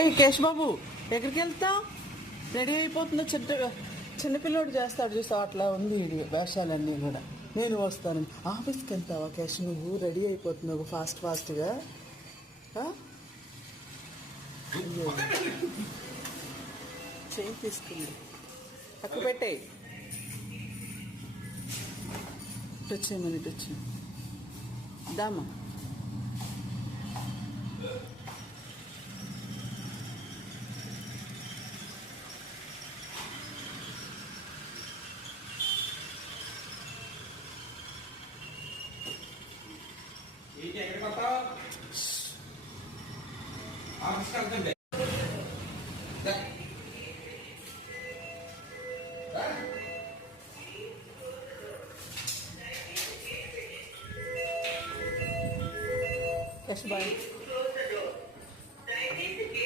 ఏ కేశ్ బాబు, ఎక్కడికి వెళ్తావు? రెడీ అయిపోతున్నా. చిన్నపిల్లోడు చేస్తాడు చూస్తావు, అట్లా ఉంది ఇది వేషాలన్నీ కూడా. నేను వస్తాను. ఆఫీస్కి వెళ్తావా కేశ్? నువ్వు రెడీ అయిపోతున్నావు ఫాస్ట్గా. చేయి తీసుకుంది, తక్కువ పెట్టే. వచ్చేయమని వచ్చి దామా. Yes, bye.